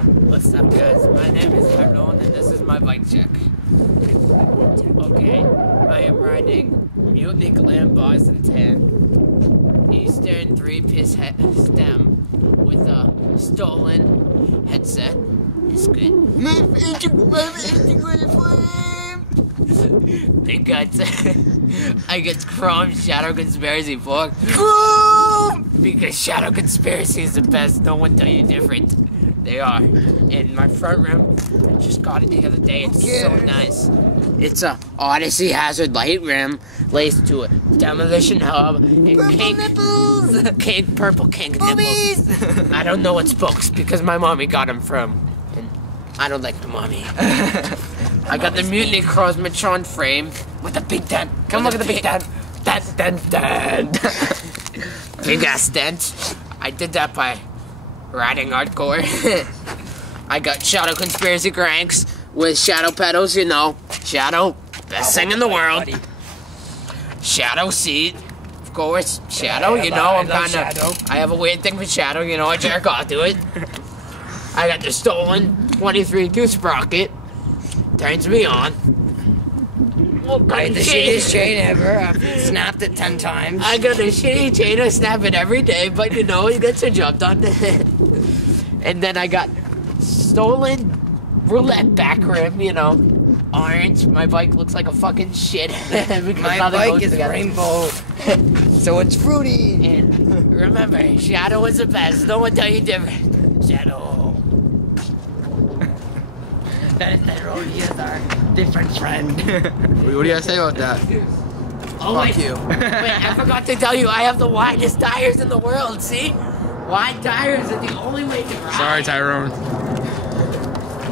What's up, guys? My name is Tyrone, and this is my bike check. Okay, I am riding Mutiny Glam Boston 10 Eastern 3-piece stem with a stolen headset. It's good. They got I get Chrome Shadow Conspiracy 4. Because Shadow Conspiracy is the best. No one tell you different. They are. And my front rim, I just got it the other day. It's so nice. It's a Odyssey Hazard light rim laced to a demolition hub and purple kink nipples. I don't know what's books because my mommy got them from. And I don't like the mommy. I got the Mutiny Chrosmatron frame with a big dent. Come look at the big dent. Dent. Big ass dent. I did that by riding hardcore. I got Shadow Conspiracy cranks with shadow pedals, you know. Shadow, best thing in the world. Shadow seat, of course. Shadow, you know, I'm kinda, I have a weird thing for shadow, you know, I jerk off to it. I got the stolen 23 sprocket. Turns me on. I had the shittiest chain ever. I've snapped it 10 times. I got a shitty chain. I snap it every day, but you know, it gets a job done. And then I got stolen roulette back rim, you know. Orange. My bike looks like a fucking shit. My bike is rainbow. So it's fruity. And remember, Shadow is the best. No one tell you different. Shadow. That is Tyrone. He is our different friend. What do you guys say about that? Oh, Fuck you. Wait, I forgot to tell you, I have the widest tires in the world, see? Wide tires are the only way to ride. Sorry, Tyrone.